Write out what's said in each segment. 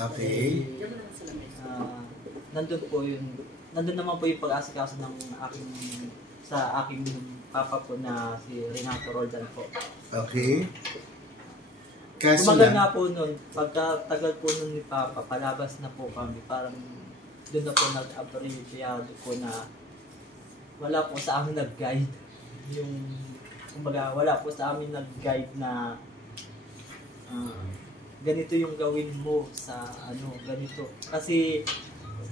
Okay. Nandun naman po yung pag-asikaso ng sa aking papa po na si Renato Roldan po. Okay. Kaso Tumagal lang, nga po nun, pagkatagal po nun ni Papa, palabas na po kami. Parang doon na po nag-appreciado po na wala po sa amin nag-guide. Kumbaga, wala po sa amin nag-guide na ganito yung gawin mo sa ganito. Kasi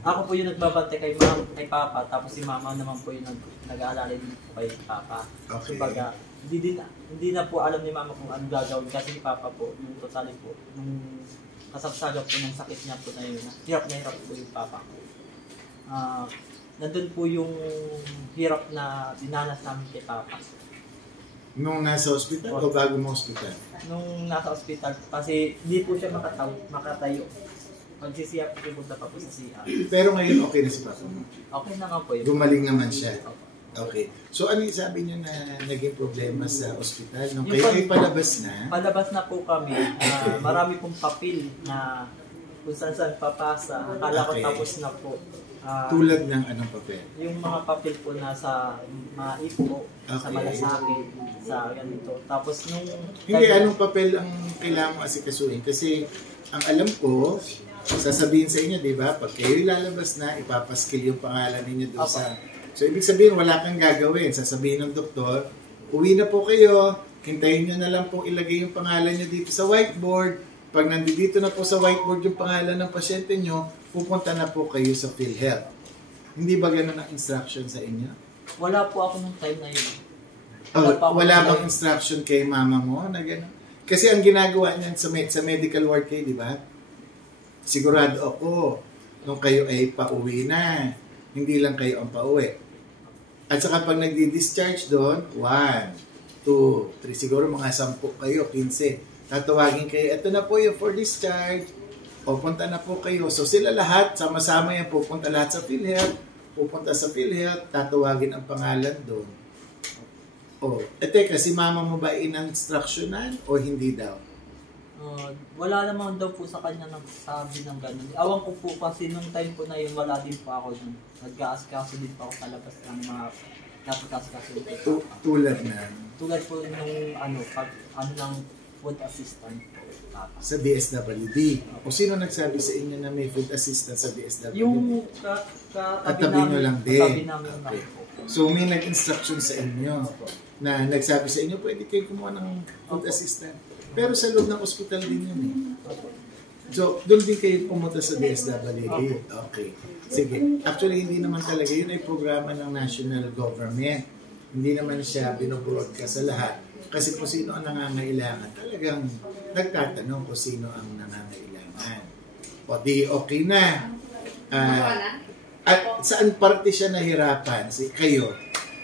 ako po yung nagbabantay kay Papa, tapos si Mama naman po yung nag-aalala din po kay Papa. Okay. Kumbaga, hindi na po alam ni Mama kung ano gagawin kasi ni Papa po, yung totally po, nung kasapsaga po ng sakit niya po na yun, hirap po yung Papa ko. Nandun po yung hirap na dinanas namin kay Papa. nung nasa ospital o bago mo ospital? Nung nasa ospital, kasi hindi po siya makatayo. Magsisiyap po punta pa po sa CR. Pero ngayon okay na si Papa mo? Okay naman po yun. Gumaling naman siya? Okay. So ano yung sabi niya na naging problema sa ospital? Nung kayo ay palabas na? Palabas na po kami. Marami pong papel na kung saan papasa. Akala ko tapos na po. Tulad ng anong papel? Yung mga papel po nasa maipo, sa malasakit, sa ganito. Tapos nung... Hindi, anong papel ang kailangan mo asikasuhin? Kasi ang alam ko, sasabihin sa inyo, di ba? Pag kayo lalabas na, ipapaskill yung pangalan ninyo doon sa... So, ibig sabihin, wala kang gagawin. Sasabihin ng doktor, uwi na po kayo, hintayin nyo na lang pong ilagay yung pangalan nyo dito sa whiteboard. Pag nandito na po sa whiteboard yung pangalan ng pasyente nyo, pupunta na po kayo sa PhilHealth. Hindi ba ganun ang instruction sa inyo? Wala po ako nung time na yun. Wala bang instruction kay mama mo na gano'n? Kasi ang ginagawa niyan sa medical ward kayo, di ba? Sigurado ako, nung kayo ay pauwi na, hindi lang kayo ang pauwi. At saka pag nagdi-discharge doon, 1, 2, 3, siguro mga 10 kayo, 15. Tatawagin kayo, ito na po yung for discharge. O punta na po kayo. So sila lahat, sama-sama yan, pupunta lahat sa PhilHealth. Pupunta sa PhilHealth, tatawagin ang pangalan doon. O, teka, si mama mo ba in-instructionan o hindi daw? Wala naman daw po sa kanya nagsabi ng gano'n. Awan ko po kasi nung time po na yun, wala din po ako dun. Nag-aaskaso din po ako palabas ng mga napag-aaskaso din po. Tulad na? Tulad po nung ng food assistant po. Sa DSWD. O sino nagsabi sa inyo na may food assistant sa DSWD? Yung katabi nyo lang din. Katabi namin okay. So may nag-instruction sa inyo na nagsabi sa inyo, pwede kayo kumuha ng food assistant. Pero sa loob ng ospital din yun eh. So, doon din kayo pumunta sa DSWD. Okay. Sige. Actually, hindi naman talaga. Yun ay programa ng national government. Hindi naman siya binobroadcast sa lahat. Kasi kung sino ang nangangailangan, talagang nagtatanong kung sino ang nangangailangan. O di, okay na. At saan parte siya nahirapan? Kayo?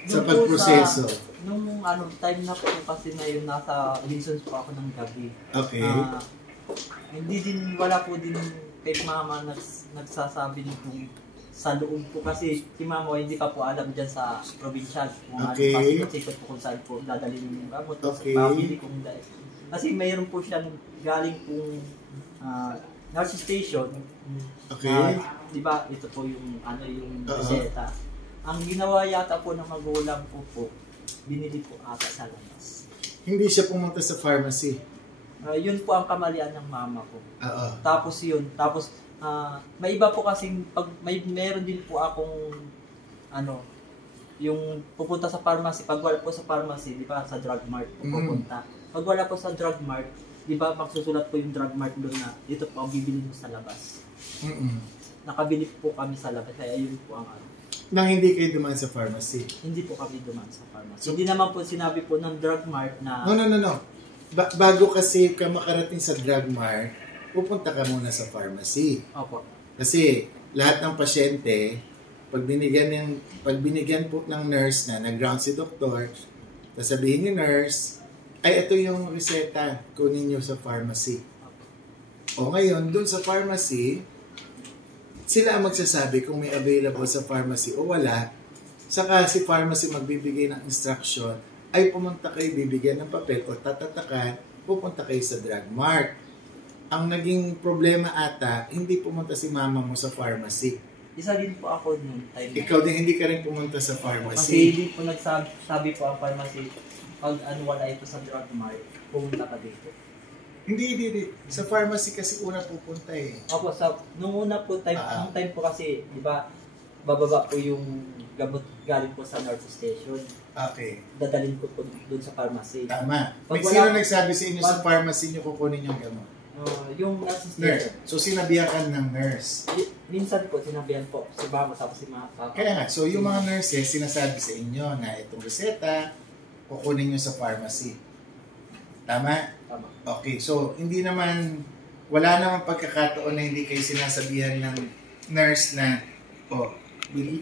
Sa pagproseso? Nung time na po kasi na yun, nasa reasons po ako ng gabi. Okay. Hindi din, wala po din kay mama nagsasabi nito sa loob po kasi si mama hindi pa po alam dyan sa probinsya kung okay. Pasikot po kung saan po dadalhin yung gamot. Okay. Pabili kong dahil. Kasi mayroon po siyang galing pong nurse station. Okay. Diba, ito po yung yung reseta. Ang ginawa yata po ng magulang po, binili po ata sa labas. Hindi siya pumunta sa pharmacy? Yun po ang kamalian ng mama ko. Tapos may iba po kasing, meron din po akong, yung pupunta sa pharmacy, pag wala po sa pharmacy, di ba, sa drug mart po pupunta. Pag wala po sa drug mart, di ba, magsusulat po yung drug mart doon na, ito po ang bibili mo sa labas. Nakabili po kami sa labas, kaya yun po ang Nang hindi kayo dumaan sa pharmacy? Hindi po kami dumaan sa pharmacy. So, hindi naman po sinabi po ng drug mart na... No. Bago kasi ka makarating sa drug mart, pupunta ka muna sa pharmacy. Opo. Kasi lahat ng pasyente, pag binigyan po ng nurse na nag-ground si doktor, sasabihin ni nurse, ay ito yung reseta, kunin nyo sa pharmacy. O ngayon, dun sa pharmacy, sila ang magsasabi kung may available sa pharmacy o wala. Saka si pharmacy magbibigay ng instruction, ay pumunta kayo, bibigyan ng papel o tatatakan, pupunta kayo sa drug mart. ang naging problema ata, hindi pumunta si mama mo sa pharmacy. Isa din po ako noon time. Ikaw din, hindi ka rin pumunta sa Kasi pharmacy. hindi po sabi po ang pharmacy, pag ano wala ito sa drug mart, pumunta ka dito. Hindi. Sa pharmacy kasi una pupunta eh. Opo, nung una po nung time po kasi, di ba, bababa po yung gamot galing po sa nurse station. Okay. Dadalhin ko po doon sa pharmacy. Tama. Pag Sino wala- nagsabi sa inyo sa pharmacy nyo kukunin yung gamot? Yung nurse Nurse. station. So sinabihan ka ng nurse. Minsan po, sinabihan po si mama tapos si mga papa. Kaya nga, so yung mga nurses sinasabi sa inyo na itong reseta, kukunin nyo sa pharmacy. Tama? Tama. Okay, so hindi naman, wala naman pagkakataon na hindi kayo sinasabihan ng nurse na,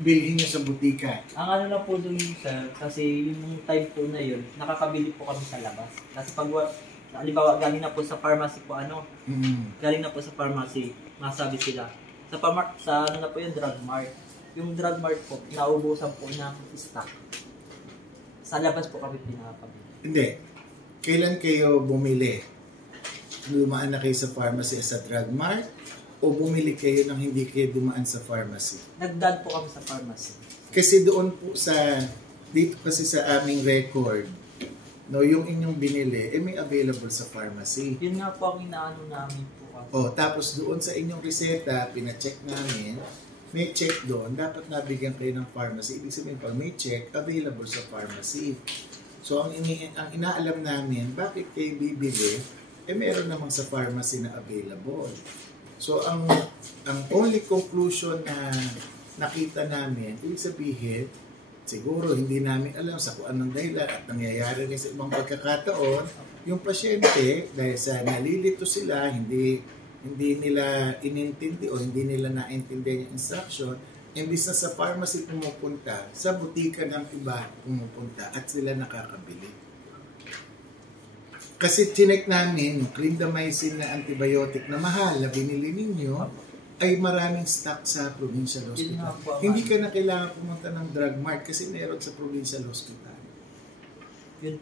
bilhin nyo sa butika. Ang ano na po doon sir, kasi yung time po na yun, nakakabili po kami sa labas. Kasi pag, halimbawa, galing na po sa pharmacy po, galing na po sa pharmacy, masabi sila. Sa ano na po yung drug mart. Yung drug mart po, naubusan po ng stock. Sa labas po kami pinakapabili. Hindi. Kailan kayo bumili? Dumaan na kayo sa pharmacy sa drug mart? O bumili kayo nang hindi kayo dumaan sa pharmacy? Nagdaan po kami sa pharmacy. Kasi doon po dito kasi sa aming record, no, yung inyong binili, may available sa pharmacy. Yun nga po ang inaano namin po. Tapos doon sa inyong reseta, pina-check namin, may check doon, dapat nabigyan kayo ng pharmacy. Ibig sabihin, pag may check, available sa pharmacy. So, ang inaalam namin, bakit kayo bibili, meron namang sa pharmacy na available. So, ang only conclusion na nakita namin, ibig sabihin, siguro hindi namin alam sa kung anong dahilan at nangyayari rin sa ibang pagkakataon, yung pasyente, dahil sa nalilito sila, hindi nila inintindi o hindi nila naintindihan yung instruction, imbis na sa pharmacy pumupunta, sa butika ng iba pumupunta at sila nakakabili. Kasi chinek namin, yung clindamycin na antibiotic na mahal na binili ninyo, ay maraming stock sa provincial hospital. Hindi ka na kailangan pumunta ng drug mart kasi meron sa provincial hospital. Yun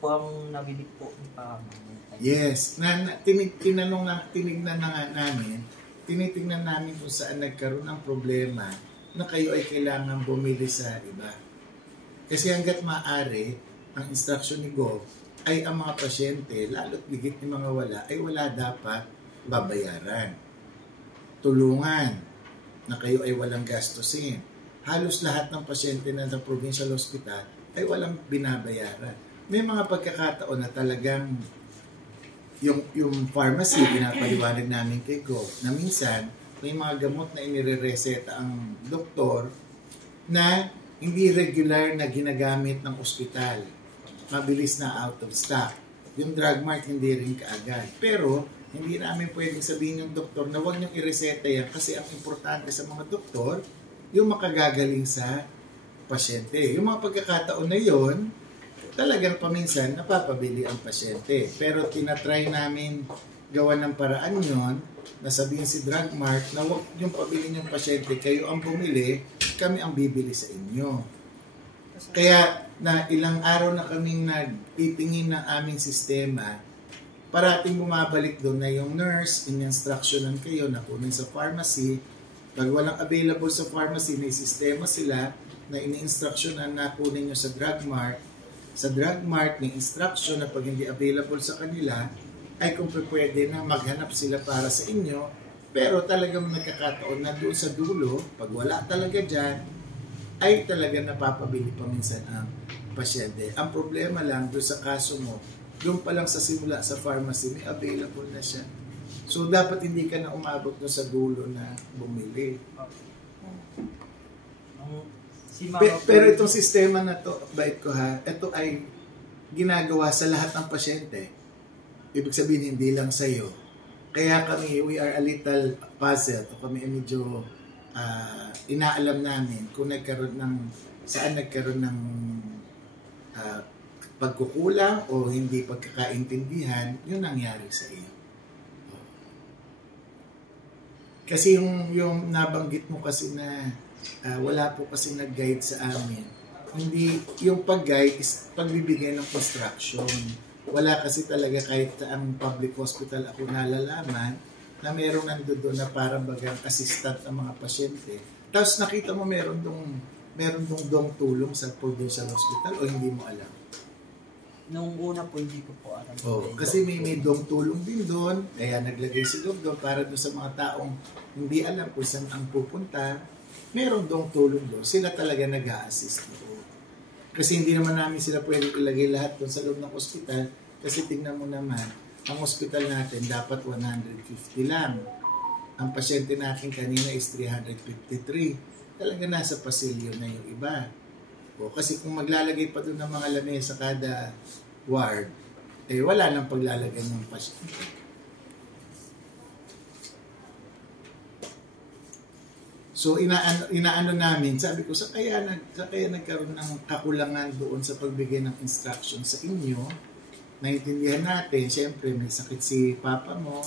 po ang nabilig po ni Pama. Yes. Tinitingnan namin kung saan nagkaroon ng problema na kayo ay kailangan bumili sa iba. Kasi hanggat maaari, ang instruction ni Gov ay ang mga pasyente, lalo't ligit ni mga wala, ay wala dapat babayaran. Tulungan na kayo ay walang gastusin. Halos lahat ng pasyente na sa provincial hospital ay walang binabayaran. May mga pagkakataon na talagang yung pharmacy, pinapaliwanag namin kay Go, na minsan may mga gamot na inirereseta ang doktor na hindi regular na ginagamit ng ospital. Mabilis na out of stock. Yung drug mart hindi rin kaagad. Pero hindi namin pwedeng sabihin yung doktor na huwag niyong ireseta yan kasi ang importante sa mga doktor, yung makagagaling sa pasyente. Yung mga pagkakataon na yon, talagang paminsan napapabili ang pasyente. Pero tinatry namin gawa ng paraan yon, na sabihin si drug mart na huwag yung pabili yung pasyente, kayo ang bumili, kami ang bibili sa inyo. Kaya na ilang araw na kaming nag-itingin ng aming sistema, parating bumabalik doon na yung nurse, in-instructionan kayo na kunin sa pharmacy. Pag walang available sa pharmacy, may sistema sila na ini-instructionan na kunin nyo sa drug mart. Sa drug mart, may instruction na pag hindi available sa kanila, ay kung pwede na maghanap sila para sa inyo. Pero talagang nagkakataon na doon sa dulo, pag wala talaga dyan, ay talaga napapabili pa minsan ang pasyente. Ang problema lang doon sa kaso mo, doon pa lang sa simula sa pharmacy, may available na siya. So, dapat hindi ka na umabot doon sa dulo na bumili. Pero itong sistema na to, bait ko ha, ito ay ginagawa sa lahat ng pasyente. Ibig sabihin, hindi lang sa'yo. Kaya kami, we are a little puzzled. O kami medyo inaalam namin kung saan nagkaroon ng pagkukulang o hindi pagkakaintindihan, yun nangyari sa iyo. Kasi yung nabanggit mo kasi na wala po kasi nag-guide sa amin. Hindi, yung pag-guide is pagbibigay ng instruction. Wala kasi talaga kahit ang public hospital ako nalalaman na merong nandoon na parang bagang assistant ng mga pasyente. Tapos nakita mo meron dong tulong sa provincial hospital o hindi mo alam? Nung una po, hindi ko po alam. Oh, kasi may dong tulong din doon, kaya naglagay si Doc doon para doon sa mga taong hindi alam kung saan ang pupunta, meron dong tulong doon. Sila talaga nag-a-assist doon. Kasi hindi naman namin sila pwede ilagay lahat doon sa loob ng ospital kasi tingnan mo naman, ang ospital natin dapat 150 lang. Ang pasyente natin kanina is 353. Talaga nasa pasilyo na yung iba. O, kasi kung maglalagay pa doon ng mga lamesa kada ward, eh wala nang paglalagay ng pasyente. So inaano namin, sabi ko, sa kaya nagkaroon ng kakulangan doon sa pagbigay ng instruction sa inyo, naintindihan natin, syempre may sakit si papa mo,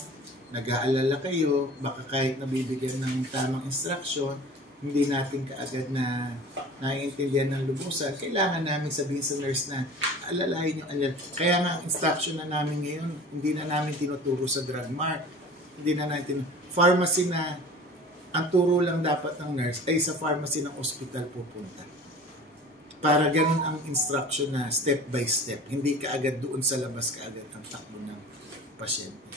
nag-aalala kayo, baka kahit nabibigyan ng tamang instruction, hindi natin kaagad na naiintindihan ng lubusan, kailangan namin sabihin sa nurse na alalahin yung alal. Kaya nga ang instruction na namin ngayon, hindi na namin tinuturo sa drug mart, hindi na natin, pharmacy na, ang turo lang dapat ng nurse ay sa pharmacy ng ospital pupunta. Para ganun ang instruction na step by step. Hindi kaagad doon sa labas kaagad ang takbo ng pasyente.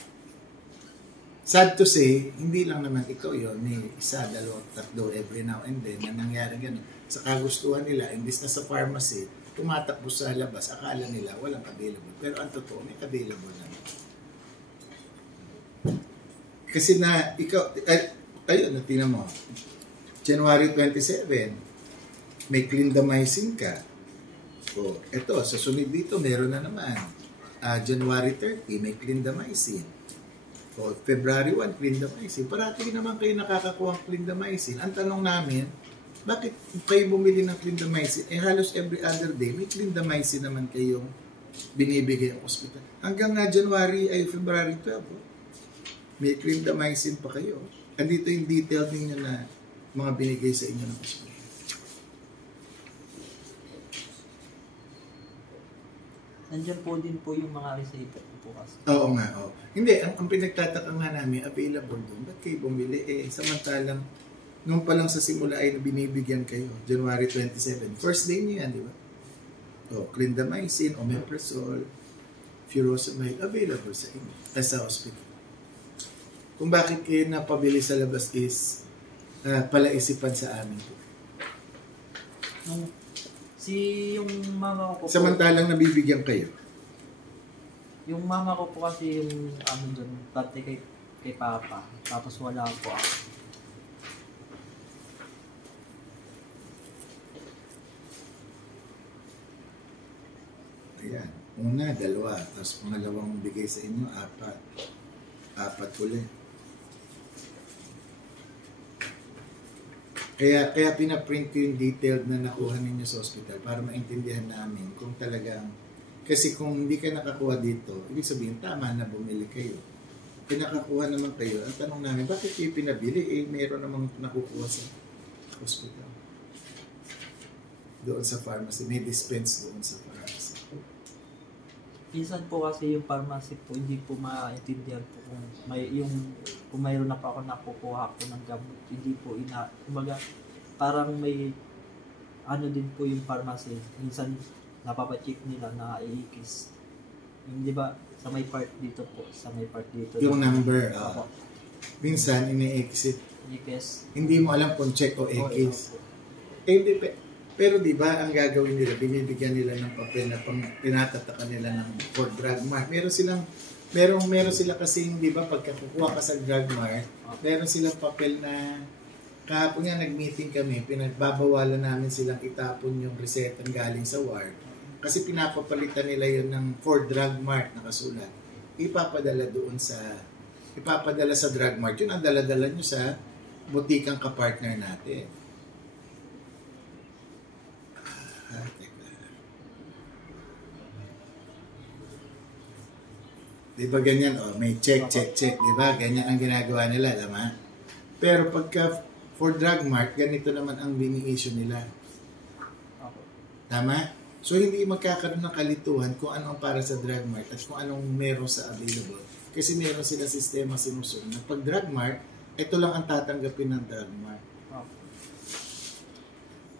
Sad to say, hindi lang naman ikaw yun. May isa, dalawa, tatlo every now and then na nangyari ganun. Sa kagustuhan nila, imbis na sa pharmacy, tumatakbo sa labas, akala nila walang available. Pero ang totoo, may available naman. Kasi na, ikaw, ayun, tingnan mo. January 27, may clindamycin ka. So, eto, sa sunod dito, meron na naman. January 30, may clindamycin. So, February 1, clindamycin. Parati naman kayo nakakakuha ng clindamycin. Ang tanong namin, bakit kayo bumili ng clindamycin? Eh, halos every other day, may clindamycin naman kayong binibigay ang hospital. Hanggang January ay February 12, may clindamycin pa kayo. Andito yung detail ninyo na mga binigay sa inyo ng hospital. Nandiyan po din po yung mga receipt po kasi. Oo nga, oo. Hindi, ang pinagtataka nga namin, available doon. Ba't kayo bumili? Eh, samantalang, nung pa lang sa simula ay binibigyan kayo, January 27. First day niyo yan, di ba? O, clindamycin, omeprazole, furosemide, available sa inyo, sa hospital. Kung bakit kayo napabili sa labas is palaisipan sa amin po. Yung mama ko po. Samantalang nabibigyan kayo. Yung mama ko po kasi yung doon, pati kay papa. Tapos wala po ako. Ayan. Una, dalawa. Tapos pangalawang bigay sa inyo, apat. Apat ulit. Kaya pinaprint ko yung detailed na nakuha ninyo sa hospital para maintindihan namin kung talagang, kasi kung hindi ka nakakuha dito, ibig sabihin tama na bumili kayo. Pinakakuha naman kayo, ang tanong namin, bakit kayo pinabili? Eh, mayroon namang nakukuha sa hospital. Doon sa pharmacy, may dispense doon sa pharmacy. Minsan po kasi yung pharmacy po, hindi po maintindihan po kung mayroon na po ako nakukuha po ng gamot, hindi po kumbaga, parang may din po yung pharmacy. Minsan napapacheck nila na iikis. Yung, di ba, sa may part dito po, sa may part dito. Yung number, minsan ini-exit. Ikis. Hindi mo alam kung check o ekis. Hindi, pero di ba ang gagawin nila, binibigyan nila ng papel na tinatataka nila ng for drug mart. Meron sila kasi, di ba, pagka kukuha ka sa drug mart, meron silang papel na kahapon nga nag-meeting kami, pinagbabawalan namin silang itapon yung resetang galing sa ward. Kasi pinapapalitan nila yun ng for drug mart na kasulat. Ipapadala sa drug mart. Yun ang dala-dala nyo sa butikang kapartner natin. Di ba ganyan? May check. Di ba? Ganyan ang ginagawa nila, tama? Pero pagka for drug mart, ganito naman ang bini-issue nila. Tama? So, hindi magkakaroon ng kalituhan kung ano ang para sa drug mart at kung anong meron sa available. Kasi meron sila sistema sinusunod. Pag drug mart, ito lang ang tatanggapin ng drug mart.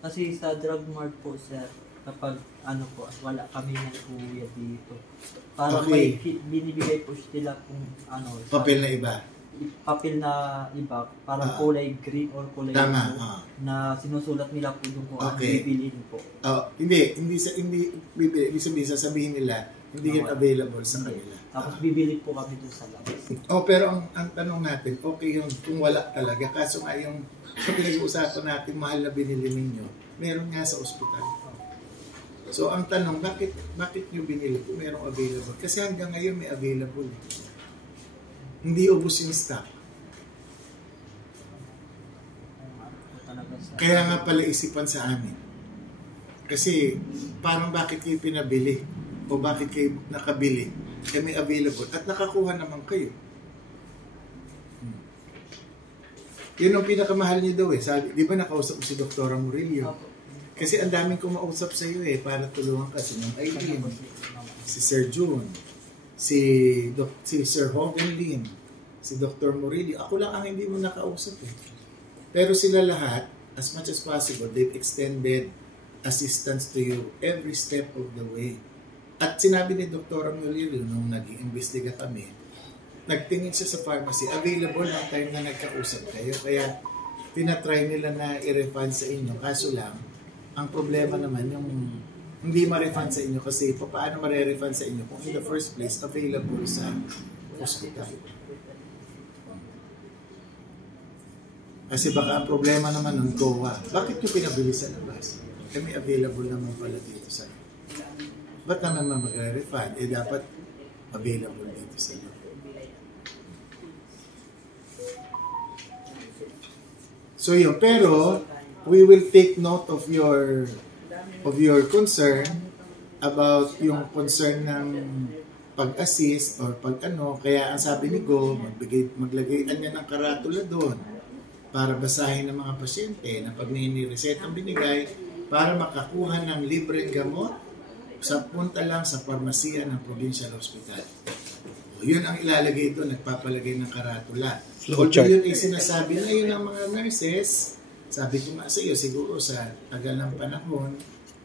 Kasi sa drug mart po, sir, kapag ano po, wala kami ng kuya dito. Parang may binibigay po sila kung ano. Papel na iba. Papel na iba, parang kulay green or kulay blue, na sinusulat nila po yung kung ano bibiliin po. Hindi bibili. Ibig sabihin nila, hindi yun available sa kanila. Tapos bibili po kami doon sa labas. Pero ang tanong natin, okay yun kung wala talaga. Kaso nga yung pinag-uusapan natin, mahal na binili ninyo, meron nga sa ospital. So ang tanong, bakit nyo binili kung merong available? Kasi hanggang ngayon may available. Hindi ubos yung stock. Kaya nga pala isipan sa amin. Kasi parang bakit kayo pinabili o bakit kayo nakabili, kami available at nakakuha naman kayo. Yun ang pinakamahal niyo daw eh. Sabi, di ba nakausap mo si Dr. Murillo? Kasi ang daming kumausap sa iyo eh para tulungan ka si Ma'am Aileen, si Sir June, si Sir Hogan Lin, si Dr. Murillo. Ako lang ang hindi mo nakausap eh. Pero sila lahat, as much as possible, they've extended assistance to you every step of the way. At sinabi ni Dr. Murillo nung nag-iimbestiga kami, nagtingin siya sa pharmacy, available ng time na nagkausap kayo. Kaya tinatry nila na i-refund sa inyo. Kaso lang, ang problema naman yung hindi ma-refund sa inyo kasi paano ma-refund sa inyo kung in the first place available sa hospital. Kasi baka ang problema naman ng GOA, bakit nyo pinabili sa labas? Kami available naman pala dito sa ba't naman mag-refund? Dapat available dito sa loob. So yun, pero we will take note of your concern about yung concern ng pag-assist or pag-ano. Kaya ang sabi ni Go, maglagay niya ng karatula doon para basahin ng mga pasyente na pag niniresetang binigay para makakuha ng libreng gamot sa punta lang sa parmasiya ng Provincial Hospital. O, yun ang ilalagay doon, nagpapalagay ng karatula. Although yun ay sinasabi na yun ng mga nurses, sabi ko nga sa iyo, siguro sa tagal ng panahon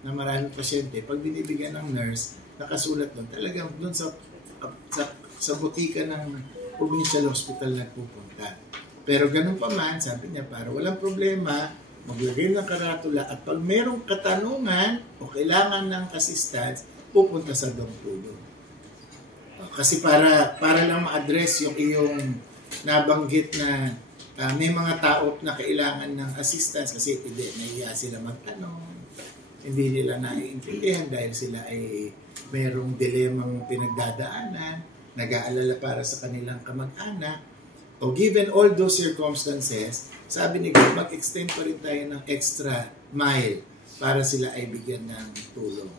na maraming pasyente, pag binibigyan ng nurse, nakasulat doon, talagang doon sa butika ng Provincial Hospital nagpupunta. Pero ganun pa man, sabi niya, para walang problema, maglagay ng karatula at pag merong katanungan o kailangan ng assistance, pupunta sa Dongtulo. Kasi para lang ma-address yung iyong nabanggit na may mga tao na kailangan ng assistance kasi nahiya sila magtanong, hindi nila naiintindihan dahil sila ay mayroong dilemang pinagdadaanan, nag-aalala para sa kanilang kamag-anak. O given all those circumstances, sabi ni God, mag-extend pa rin tayo ng extra mile para sila ay bigyan ng tulong.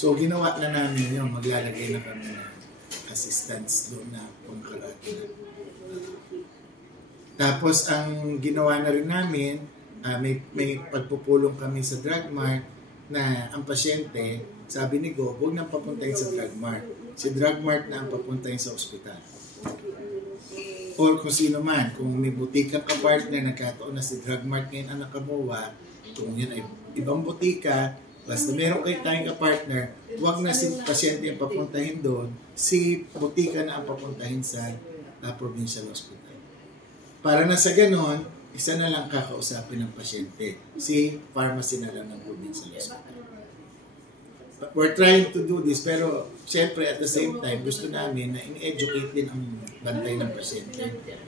So ginawa na namin yun, maglalagay na kami ng assistance doon na pangkaratula. Tapos ang ginawa na rin namin, may pagpupulong kami sa drug mart na ang pasyente, sabi ni Go, huwag nang papuntahin sa drug mart. Si drug mart na ang papuntahin sa ospital. Or kung sino man, kung may butikang ka-partner, nagkataon na si drug mart ngayon ang nakamuha, kung yan ay ibang butika, basta meron kayo tayong ka-partner, huwag na si pasyente ang papuntahin doon, si butika na ang papuntahin sa Provincial Hospital. Para na sa ganon, isa na lang kakausapin ng pasyente. Si pharmacy na lang ng Provincial Hospital. We're trying to do this, pero syempre at the same time, gusto namin na in-educate din ang bantay ng pasyente.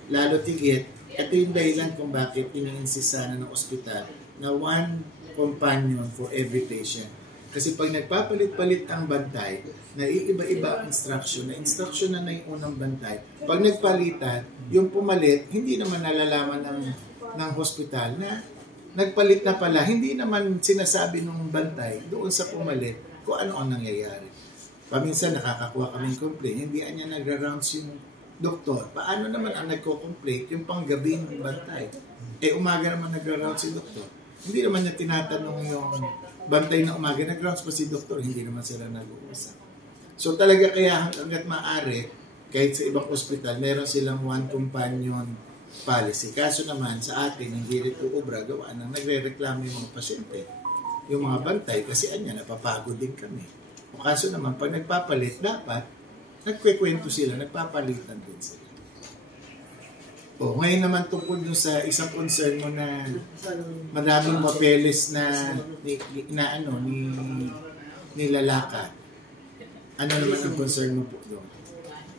Lalo tigit, ito yung dahilan kung bakit ini-insist sana ng ospital na one companion for every patient. Kasi pag nagpapalit-palit ang bantay, naiiba-iba ang instruction, na instruction na yung unang bantay. Pag nagpalitan, yung pumalit, hindi naman nalalaman ng hospital na nagpalit na pala. Hindi naman sinasabi ng bantay doon sa pumalit kung ano ang nangyayari. Paminsan nakakakuha kaming complaint, hindi niya nagra-rounds yung doktor. Paano naman ang nagko-complaint yung panggabing bantay? Umaga naman nagra-rounds yung doktor. Hindi naman niya tinatanong yung bantay na umaga, nag-rounds pa si doktor, hindi naman sila nag-uusap. So talaga kaya hanggat maaari, kahit sa ibang ospital, meron silang one companion policy. Kaso naman sa atin, hindi rin uubra gawa ng nagre-reklamo yung mga pasyente, yung mga bantay, kasi anya, napapagod din kami. O kaso naman, pag nagpapalit, dapat nagkwekwento sila, nagpapalitan din sila. O, ngayon naman tungkol dun sa isang concern mo na maraming papeles na nilalakad. Ano naman ang concern mo po doon?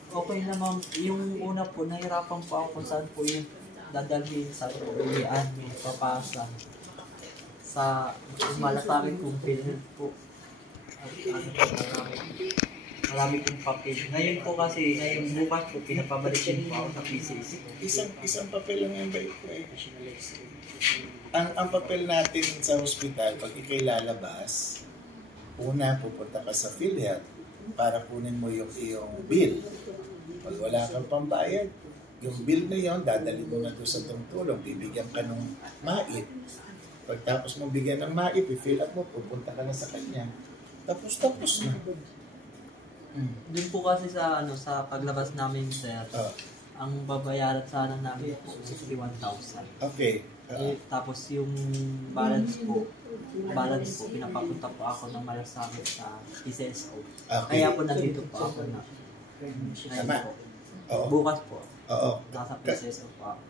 Okay naman, yung una po, nahirapan po ako kung saan po yung dadalhin sa ulian, yung papasa sa malasakit kong bilhin po. At marami kong papel. Ngayon po kasi, ngayong bukas po, pinapabalikin po ako sa PCS. Isang papel lang yung balik ko eh. Ang papel natin sa hospital, pag ikay lalabas, una pupunta ka sa PhilHealth para kunin mo yung iyong bill. Pag wala kang pambayad, yung bill na yun, dadalhin mo na doon sa tungtulong, bibigyan ka ng MAIP. Pagtapos mo bigyan ng MAIP, i-fill up mo, pupunta ka na sa kanya. Tapos na. Doon po kasi sa sa paglabas namin, sir, ang babayaran sana namin po 61,000. Okay. Tapos yung balance po, pinapapunta po ako ng malasakit sa PCSO. Okay. Kaya po nandito po ako na. Tama. Oo. Bukas po. Oo. Nasa PCSO po ako.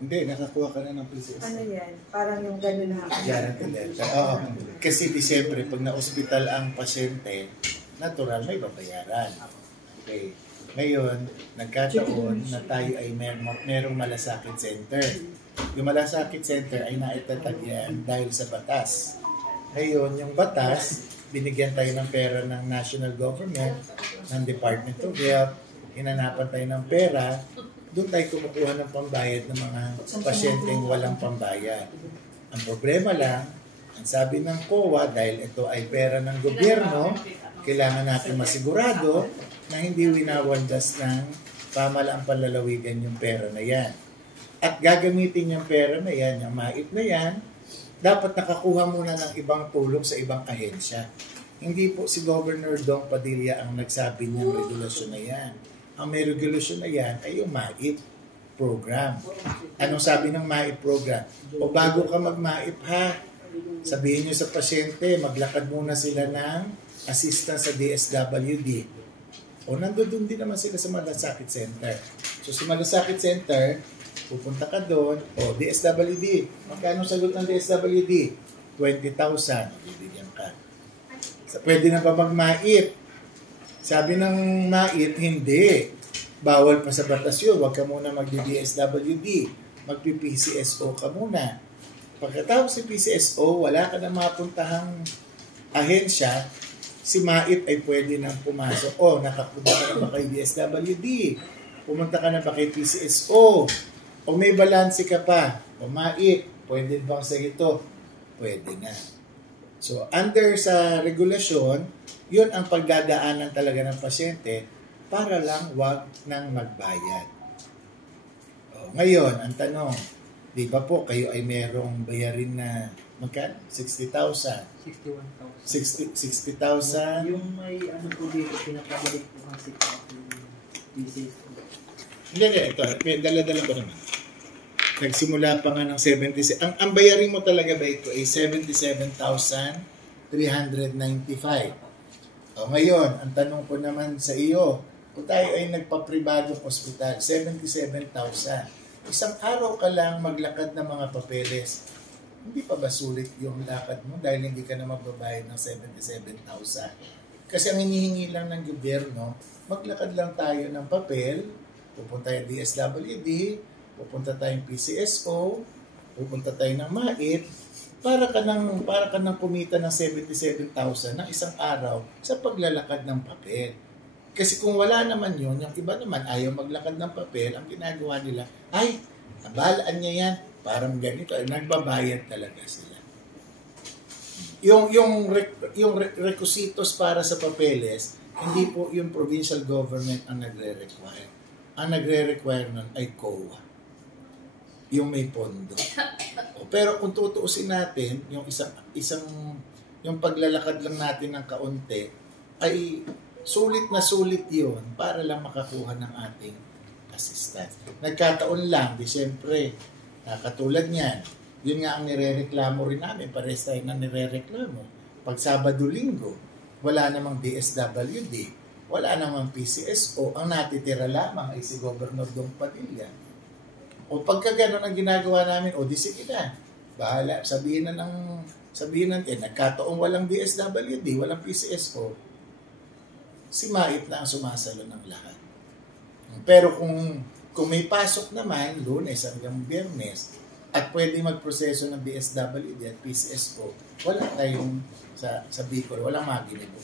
Hindi, nakakuha ka na ng PCS. Ano yan? Parang yung gano'n na ako. Guaranteed letter. Oo. Kasi di siyempre, pag na-hospital ang pasyente, natural may babayaran. Okay. Ngayon, nagkataon na tayo ay merong malasakit center. Yung malasakit center ay naitatag yan dahil sa batas. Ngayon, yung batas, binigyan tayo ng pera ng national government, ng Department of Health, hinanapan tayo ng pera, doon tayo kumukuha ng pambayad ng mga pasyenteng walang pambayad. Ang problema lang, ang sabi ng COA, dahil ito ay pera ng gobyerno, kailangan natin masigurado na hindi winawaldas ng pamalaang panlalawigan yung pera na yan. At gagamitin yung pera na yan, yung MAIP na yan, dapat nakakuha muna ng ibang tulong sa ibang ahensya. Hindi po si Governor Dong Padilla ang nagsabi niyang regulasyon na yan. Ang may regulasyon na yan ay yung MAIP program. Anong sabi ng MAIP program? O bago ka mag-MAIP ha, sabihin nyo sa pasyente, maglakad muna sila ng assistance sa DSWD. O nandoon din naman sila sa Malasakit Center. So sa Malasakit Center, pupunta ka doon, o DSWD. Magkano sagot ng DSWD? 20,000. Bibigyan ka. So, pwede na ba mag-MAIP? Sabi ng MAIP, hindi. Bawal pa sa batas yun. Huwag ka muna mag-DSWD. Magpi-PCSO ka muna. Pagkatapos si PCSO, wala ka na mapuntahang ahensya, si MAIP ay pwede nang pumasok. O, nakapunta ka na ba kay DSWD? Pumunta ka na ba kay PCSO? O may balanse ka pa? O MAIP, pwede bang sa ito? Pwede na. So, under sa regulasyon, yun ang pagdadaanan talaga ng pasyente para lang wag nang magbayad. O, ngayon, ang tanong, di ba po kayo ay merong bayarin na magkano? 60,000? 61,000. 60,000? Yung may po dito, pinapabalik po kasi po yung PCSO. Hindi, ito. Dala-dala ko naman. Nagsimula pa nga ng 77. Ang bayarin mo talaga ba ito ay 77,395. O ngayon, ang tanong ko naman sa iyo, kung tayo ay nagpa-pribadong ospital, 77,000. Isang araw ka lang maglakad ng mga papeles. Hindi pa ba sulit yung lakad mo dahil hindi ka na magbabayad ng 77,000? Kasi ang hinihingi lang ng gobyerno, maglakad lang tayo ng papel, pupunta yung DSWD, pupunta tayong PCSO, pupunta tayo ng MAIP, para ka nang kumita ng 77,000 ng isang araw sa paglalakad ng papel. Kasi kung wala naman yun, yung iba naman ayaw maglakad ng papel, ang ginagawa nila, ay, nabalaan niya yan, parang ganito, ay nagbabayad talaga sila. Yung requisitos para sa papeles, hindi po yung provincial government ang nagre-require. Ang nagre-require nun ay COA. Yung may pondo. Pero kung tutuusin natin, yung isang yung paglalakad lang natin ng kaunti, ay sulit na sulit yun para lang makakuha ng ating assistance. Nagkataon lang, di siyempre, katulad niyan, yun nga ang nirereklamo rin namin, pares tayo na nirereklamo. Pag Sabado-Linggo, wala namang DSWD, wala namang PCSO, ang natitira lamang ay si Governor Dong Padilla. O pagka gano'n ang ginagawa namin, o di sige na, bahala, sabihin natin, nagkataong walang DSWD, walang PCSO, si Mait na ang sumasalo ng lahat. Pero kung may pasok naman, Lunes hanggang Biyernes, at pwede magproseso ng DSWD at PCSO, wala tayong sa Bicol, walang maginibo.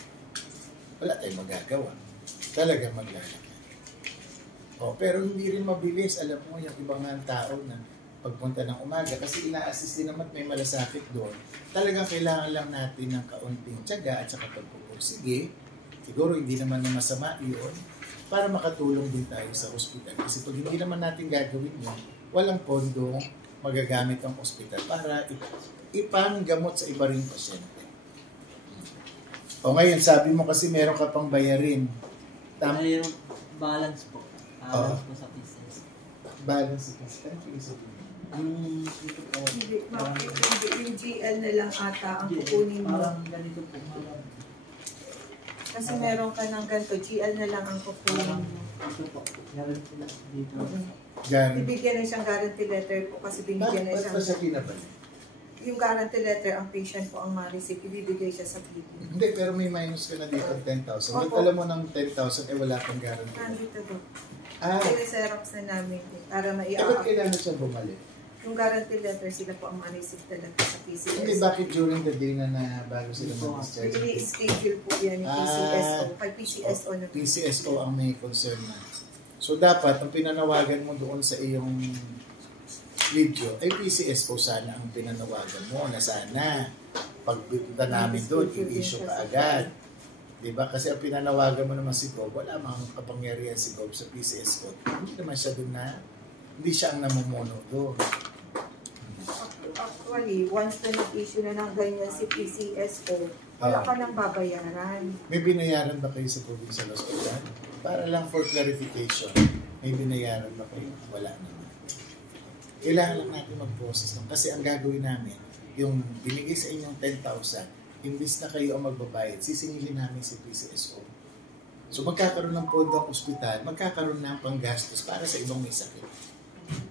Wala tayong magagawa. Talagang maglalakad. Pero hindi rin mabilis. Alam mo, yung ibang tao na pagpunta ng umaga, kasi ina-assist din naman may malasakit doon. Talagang kailangan lang natin ng kaunting tiyaga at saka pagpupursige. Siguro hindi naman na masama yun para makatulong din tayo sa ospital. Kasi pag hindi naman natin gagawin yun, walang pondo magagamit ang ospital para ipanggamot sa iba ring pasyente. O ngayon, sabi mo kasi meron ka pang bayarin. Yung balance po. Balance po sa PCS. Balance sa PCS. Hindi, yung GL na lang ata ang kukunin mo. Parang ganito po. Kasi meron ka ng ganito, GL na lang ang kukunin mo. Ito po. Meron sila dito. Bibigyan na siyang guarantee letter po kasi binigyan na Bakit pa siya pinabalik? yung guarantee letter, ang patient po ang ma-receive, ibibigay siya sa PB. Hindi, pero may minus ka na dito ng 10,000. Opo. Nagtala mo ng 10,000, wala kang guarantee. Nandito po. Ah, Xerox na namin para bakit kailangan siya bumalik? Yung guarantee letter, sila po ang ma-receive talaga sa PCS. Hindi, bakit during the day na bago sila mag-discharge? Ini-schedule po yan yung PCSO. Kay PCSO na po. PCSO ang may concern na. So, dapat, ang pinanawagan mo doon sa iyong video, ay PCSO sana ang pinanawagan mo na sana pagpunta namin doon, i-issue ka agad. Diba? Kasi ang pinanawagan mo naman si Gob, wala mang kapangyarihan si Gob sa PCSO. Hindi naman siya doon na, hindi siya ang namumuno doon. Actually, once na nag-issue na ng ganyan si PCSO, wala ka nang babayaran. May binayaran ba kayo sa Provincial Hospital? Para lang for clarification, may binayaran ba kayo? Wala naman. Kailangan lang natin mag-process lang. Kasi ang gagawin namin, yung binigay sa inyong 10,000, imbis na kayo ang magbabayad, sisingilin namin si PCSO. So magkakaroon ng pondo ang ospital, magkakaroon ng panggastos para sa ibang may sakit.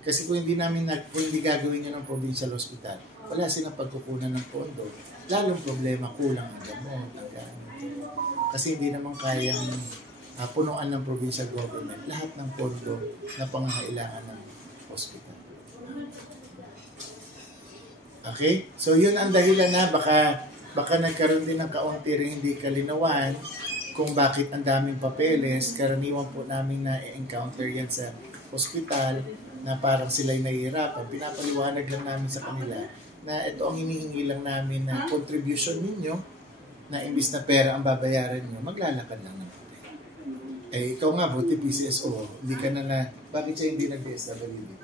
Kasi kung hindi gagawin nyo ng provincial hospital, wala silang pagkukunan ng pondo. Lalong problema, kulang ang gamot, ang gamit. Kasi hindi naman kayang punuan ng provincial government lahat ng pondo na pangangailangan ng hospital. Okay? So yun ang dahilan na baka nagkaroon din ng kaunti rin hindi kalinawan kung bakit ang daming papeles. Karaniwan po namin na encounter yan sa hospital na parang sila'y nahihirapan. Pinapaliwanag lang namin sa kanila na ito ang hinihingi lang namin na contribution ninyo na imbis na pera ang babayaran nyo, maglalakad lang naman. Ikaw nga, buti PCSO, hindi ka na bakit siya hindi nag-DSWD?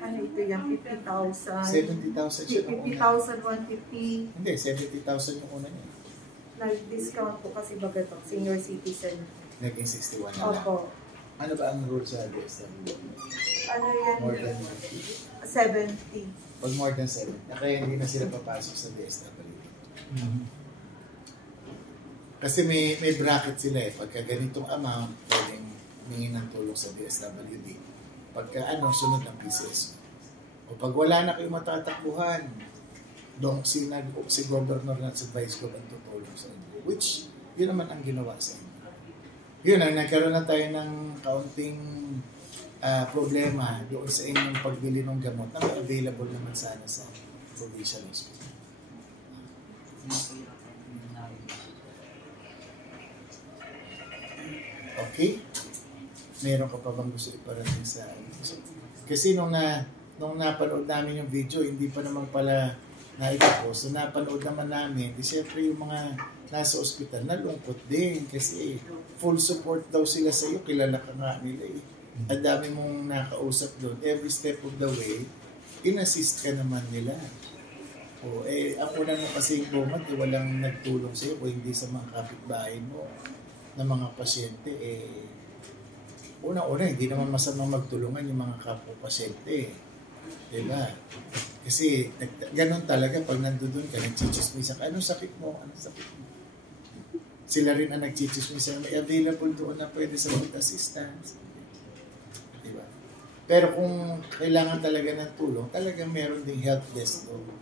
Ano ito yan? 50,000. 70,000 siya. 50,000, 150. Hindi, 70,000 yung una niya. Nag-discount po kasi baga ito, senior citizen. Naging 61 na lang. Opo. Ano ba ang rule sa DSWD? Ano yan? More than 50? 70. Pag more than 7, kaya hindi na sila papasok sa DSWD. Kasi may bracket sila eh. Pagka ganitong amount, pwedeng humingi ng tulong sa DSWD. Pagka sunod ng PCS. O pag wala na kayong matatakbuhan, si governor na sa vice gov ang tutulong sa inyo. Which, yun naman ang ginawa sa inyo. Yun, nagkaroon na tayo ng kaunting problema doon sa inyong pagbili ng gamot na available naman sana sa provincial hospital. Okay? Meron ka pa bang gusto iparating sa kasi nung napanood namin yung video, hindi pa naman pala naipapos. So napanood naman namin, siyempre yung mga nasa ospital, nalungkot din kasi full support daw sila sa iyo, kilala ka nga nila eh. Ang dami mong nakausap doon, every step of the way, in-assist ka naman nila. O, ang una mo kasi moment, walang nagtulong sa'yo kung hindi sa mga kapitbahay mo na mga pasyente. Una-una, hindi naman masamang magtulungan yung mga kapwa-pasyente. Diba? Kasi ganun talaga pag nandoon ka, nagchichismisa ka, anong sakit mo? Anong sakit mo? Sila rin ang nagchichismisa, may available doon na pwede sa food assistance. Diba? Pero kung kailangan talaga ng tulong, talagang meron ding help desk doon.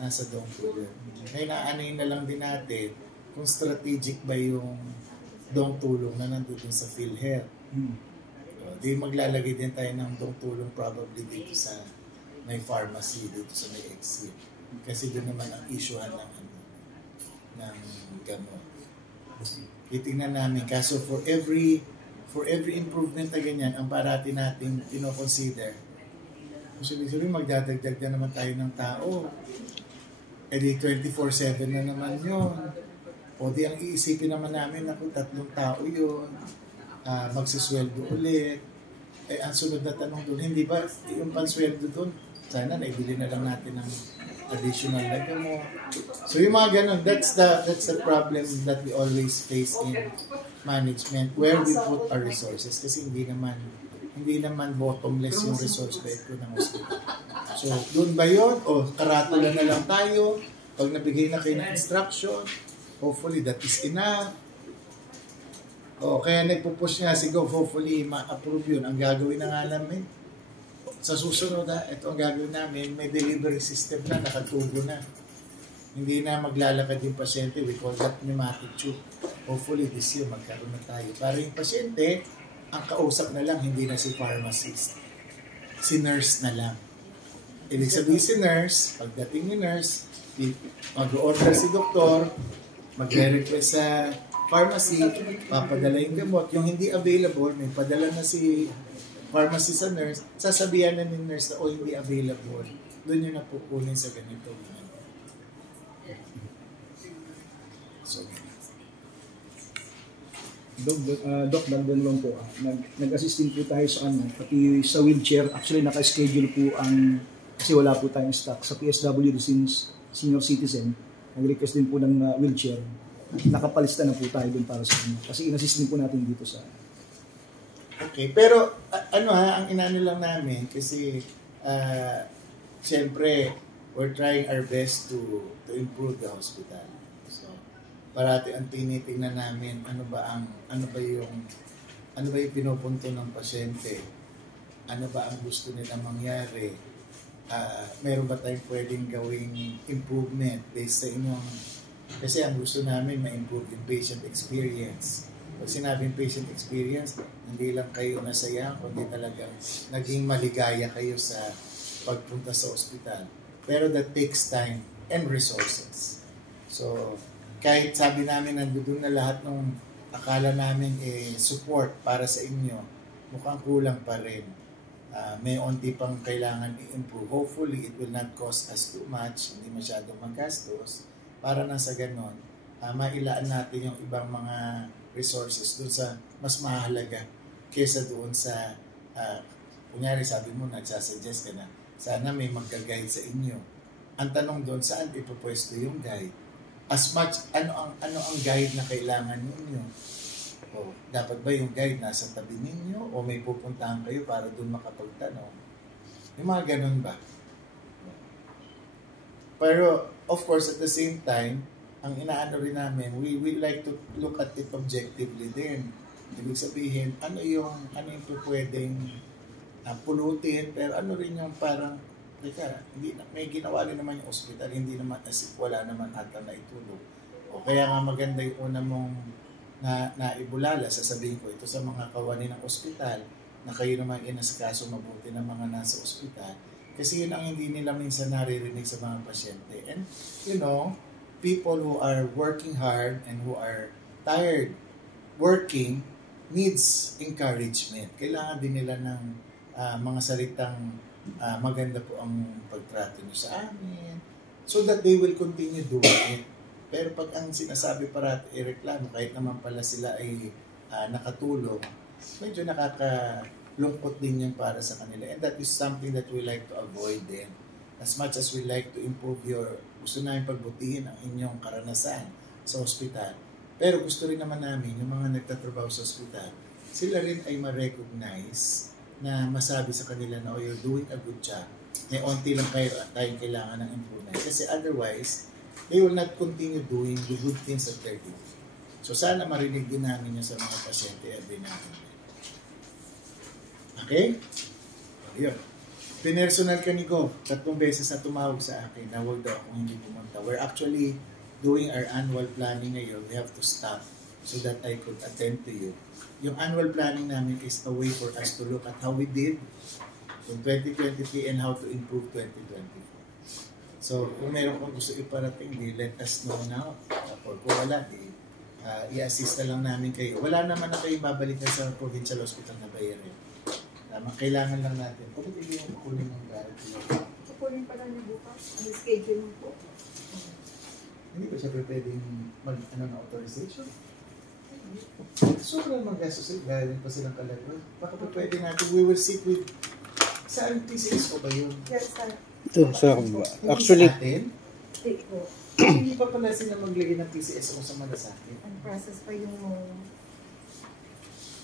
Nasa doon tulong. Kaya naanayin na lang din natin kung strategic ba yung doong tulong na nandun sa PhilHealth. So, di maglalagay din tayo ng doong tulong probably dito sa may pharmacy, dito sa may exit. Kasi doon naman ang issuehan ng gamot. Titingnan namin. Kaso for every improvement na ganyan, ang parati natin pinoconsider. Sabi magdadagdag na naman tayo ng tao. Di 24/7 na naman yun. O di ang iisipin naman namin na kung 3 tao yun, magsisweldo ulit. Ang sunod na tanong doon, hindi ba yung pansweldo doon, sana naibili na lang natin ng additional na gamot. So yung mga ganun, that's the problem that we always face in management, where we put our resources. Kasi hindi naman bottomless yung resource bed ko ng hospital. So, doon ba yun? O karatula na lang tayo? Pag nabigay na kayo ng instruction, hopefully that is enough. O, kaya nagpupush nga si Gov, hopefully ma-approve yun. Ang gagawin na nga namin, sa susunod ito ang gagawin namin, may delivery system na, nakatubo na. Hindi na maglalakad yung pasyente, we call that pneumatic tube. Hopefully this year magkaroon na tayo. Para yung pasyente, ang kausap na lang, hindi na si pharmacist. Si nurse na lang. Ibig sabihin si nurse, pagdating ni nurse, mag-order si doktor, magre-request sa pharmacy, papadala yung gamot. Yung hindi available, may padala na si pharmacy sa nurse, sasabihan na ni nurse na, hindi available. Doon yun na pupunin sa ganito. So, Doc, dagdag lang po. Nag-assist din po tayo sa pati sa wheelchair. Actually, naka-schedule po kasi wala po tayong stock. Sa PSW since senior citizen, nag-request din po ng wheelchair. Nakapalista na po tayo din para sa inyo. Kasi in-assist din po natin dito sa... Okay, pero ang inano lang namin kasi siyempre we're trying our best to improve the hospital. So, parati ang tinitingnan namin ano ba yung pinupunto ng pasyente, ano ba ang gusto nila mangyari, meron ba tayong pwedeng gawing improvement based sa inyong, kasi ang gusto namin ma-improve yung patient experience. Pag sinabing patient experience, hindi lang kayo nasaya, kundi talagang naging maligaya kayo sa pagpunta sa ospital. Pero that takes time and resources. So, kahit sabi namin nandoon na lahat ng akala namin support para sa inyo, mukhang kulang pa rin. May onti pang kailangan i-improve. Hopefully, it will not cost us too much, hindi masyadong magastos, para na sa ganon, mailaan natin yung ibang mga resources doon sa mas mahalaga kesa doon sa kunyari sabi mo nagsasuggest ka na sana may magka-guide sa inyo. Ang tanong doon, saan ipopwesto yung guide? As much, ano ang guide na kailangan ninyo? O dapat ba yung guide nasa tabi ninyo o may pupuntahan kayo para doon makapagtanong? Yung mga ganun ba? Pero of course at the same time, ang inaano rin namin, we like to look at it objectively din. Ibig sabihin, ano yung pwedeng pulutin, pero ano rin yung parang, may ginawa rin naman yung ospital, hindi naman as if wala naman ata na itulog. O kaya nga maganda yung una mong naibulala, sasabihin ko ito sa mga kawani ng ospital, na kayo naman inasikaso mabuti ng mga nasa ospital. Kasi yun ang hindi nila minsan naririnig sa mga pasyente. And, people who are working hard and who are tired working needs encouragement. Kailangan din nila ng mga salitang maganda po ang pagtrato nyo sa amin so that they will continue doing it. Pero pag ang sinasabi parati ireklamo, kahit naman pala sila ay nakatulong, medyo nakakalungkot din yan para sa kanila. And that is something that we like to avoid din. as much as we like to improve gusto namin pagbutihin ang inyong karanasan sa ospital, pero gusto rin naman namin yung mga nagtatrabaho sa ospital, sila rin ay ma-recognize na masabi sa kanila na, oh, you're doing a good job. May onti lang tayong kailangan ng improvement. Kasi otherwise, they will not continue doing the good things that they're doing. So sana marinig din namin yun sa mga pasyente every now and then. Okay? Yun. Pinersonal ka ni Gov, 3 beses na tumawag sa akin na huwag daw akong hindi pumunta. We're actually doing our annual planning ngayon. We have to stop so that I could attend to you. Yung annual planning namin is a way for us to look at how we did in 2023 and how to improve 2024. So, kung meron kong gusto iparating, let us know now. Or kung wala, i-assist na lang namin kayo. Wala naman na kayo babalikan sa provincial hospital na bayarin. Kailangan lang natin. Kung hindi yung kukunin ng guarantee. Kukunin pala niyo bukas. Ang schedule mo po. Hindi ba siya pwedeng na authorization? Sobrang mag-gastos sila. Galing pa silang kalagwan. Baka pwede natin, we will sit with, saan PCS ko ba yun? Yes, sir. Ito, sa actually, Take po. hindi pa pala sila maglagay ng PCS o sa malasakit. Ang process pa yung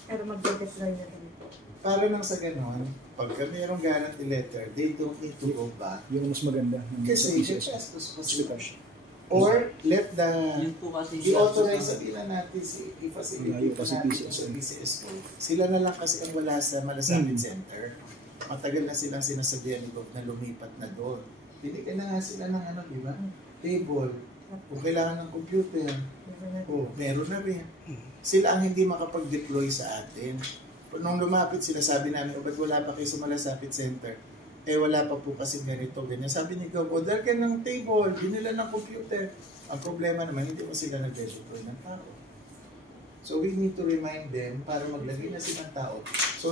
pero mag-deploy na rin po. Para nang sa ganon, pagka mayroong guarantee letter, they don't need to go back. Yung mas maganda. Kasi gastos pa sila. Or let the Yun po kasi i-authorize sabihin natin i-facilitate Kasi natin PCS. sa PCS ko. Sila na lang kasi ang wala sa Malasakit Center. Matagal na silang sinasabihan ni Bob na lumipat na doon. Binigyan na nga sila ng di ba? Table. Kung kailangan ng computer, meron na rin. Sila ang hindi makapag-deploy sa atin. Nung lumapit sila, sabi namin, ba't wala pa kayo sa Malasakit Center? Wala pa po kasi ganito, ganyan. Sabi ni Gov, order ka ng table, binila ng computer. Ang problema naman, hindi mo sila nag-deploy ng tao. So we need to remind them para maglagay na silang tao. So